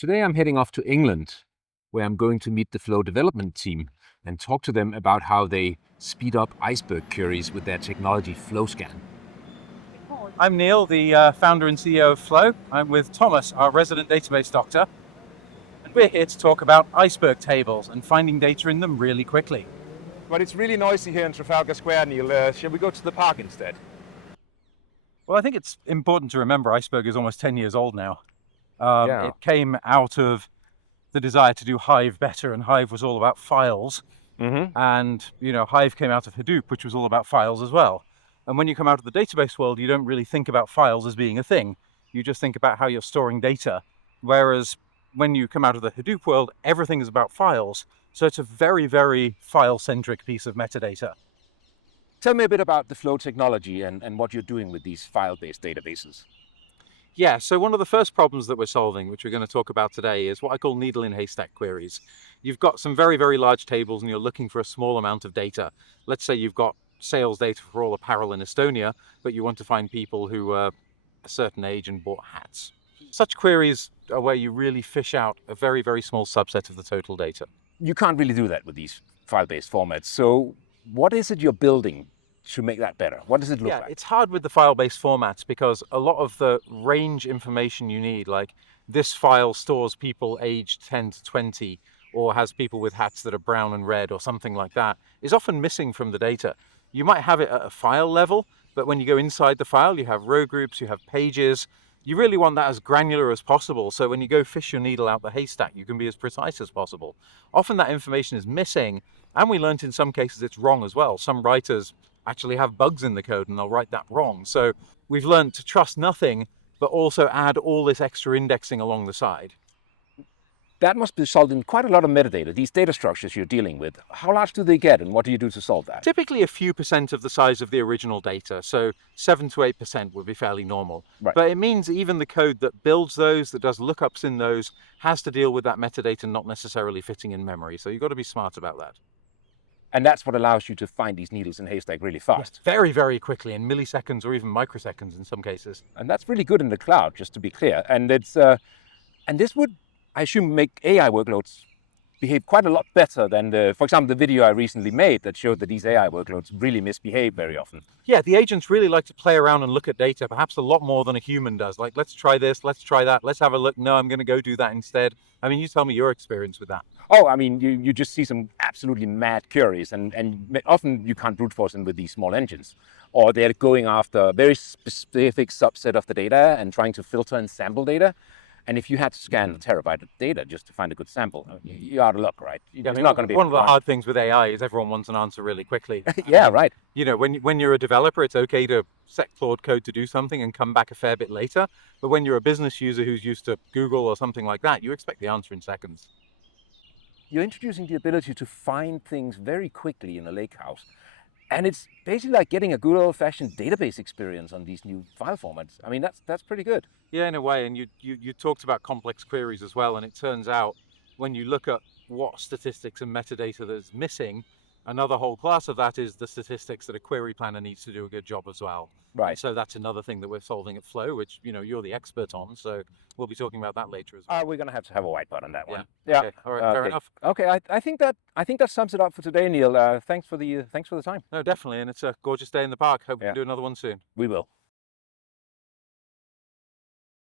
Today I'm heading off to England, where I'm going to meet the Flow development team and talk to them about how they speed up Iceberg queries with their technology FloeScan. I'm Neil, the founder and CEO of Floe. I'm with Thomas, our resident database doctor, and we're here to talk about Iceberg Tables and finding data in them really quickly. But it's really noisy here in Trafalgar Square, Neil. Shall we go to the park instead? Well, I think it's important to remember Iceberg is almost 10 years old now. Yeah. It came out of the desire to do Hive better, and Hive was all about files. Mm-hmm. And, Hive came out of Hadoop, which was all about files as well. And when you come out of the database world, you don't really think about files as being a thing. You just think about how you're storing data. Whereas when you come out of the Hadoop world, everything is about files. So it's a very, very file-centric piece of metadata. Tell me a bit about the Flow technology and what you're doing with these file-based databases. Yeah, so one of the first problems that we're solving, which we're going to talk about today, is what I call needle in haystack queries. You've got some very, very large tables and you're looking for a small amount of data. Let's say you've got sales data for all apparel in Estonia, but you want to find people who are a certain age and bought hats. Such queries are where you really fish out a very, very small subset of the total data. You can't really do that with these file-based formats. So what is it you're building to make that better? What does it look like? It's hard with the file-based formats because a lot of the range information you need, like this file stores people aged 10 to 20 or has people with hats that are brown and red or something like that, is often missing from the data. You might have it at a file level, but when you go inside the file, you have row groups, you have pages. You really want that as granular as possible. So when you go fish your needle out the haystack, you can be as precise as possible. Often that information is missing, and we learned in some cases it's wrong as well. Some writers actually have bugs in the code and they'll write that wrong. So we've learned to trust nothing, but also add all this extra indexing along the side. That must be solved in quite a lot of metadata, these data structures you're dealing with. How large do they get and what do you do to solve that? Typically a few percent of the size of the original data, so 7 to 8% would be fairly normal. Right. But it means even the code that builds those, that does lookups in those, has to deal with that metadata not necessarily fitting in memory. So you've got to be smart about that. And that's what allows you to find these needles in haystack really fast. Yes, very, very quickly, in milliseconds or even microseconds in some cases. And that's really good in the cloud, just to be clear. And it's and this would, I assume, make AI workloads behave quite a lot better than for example, the video I recently made that showed that these AI workloads really misbehave very often. Yeah, the agents really like to play around and look at data, perhaps a lot more than a human does. Like, let's try this, let's try that, let's have a look. No, I'm going to go do that instead. I mean, you tell me your experience with that. Oh, I mean, you just see some absolutely mad queries, and often you can't brute force them with these small engines. Or they're going after a very specific subset of the data and trying to filter and sample data. And if you had to scan a terabyte of data just to find a good sample, you're out of luck, right? Yeah, It's not going to be one of the hard things with AI is everyone wants an answer really quickly. Yeah, right. When you're a developer, it's okay to set Claude code to do something and come back a fair bit later. But when you're a business user who's used to Google or something like that, you expect the answer in seconds. You're introducing the ability to find things very quickly in a Lakehouse. And it's basically like getting a good old-fashioned database experience on these new file formats. I mean, that's pretty good. Yeah, in a way. And you talked about complex queries as well. And it turns out when you look at what statistics and metadata that's missing, another whole class of that is the statistics that a query planner needs to do a good job as well. Right. And so that's another thing that we're solving at Floe, which you're the expert on. So we'll be talking about that later as well. We're going to have a whiteboard on that one. Yeah. Okay. All right. Fair enough. Okay. I think that sums it up for today, Neil. Thanks for the time. No, definitely. And it's a gorgeous day in the park. Hope we can do another one soon. We will.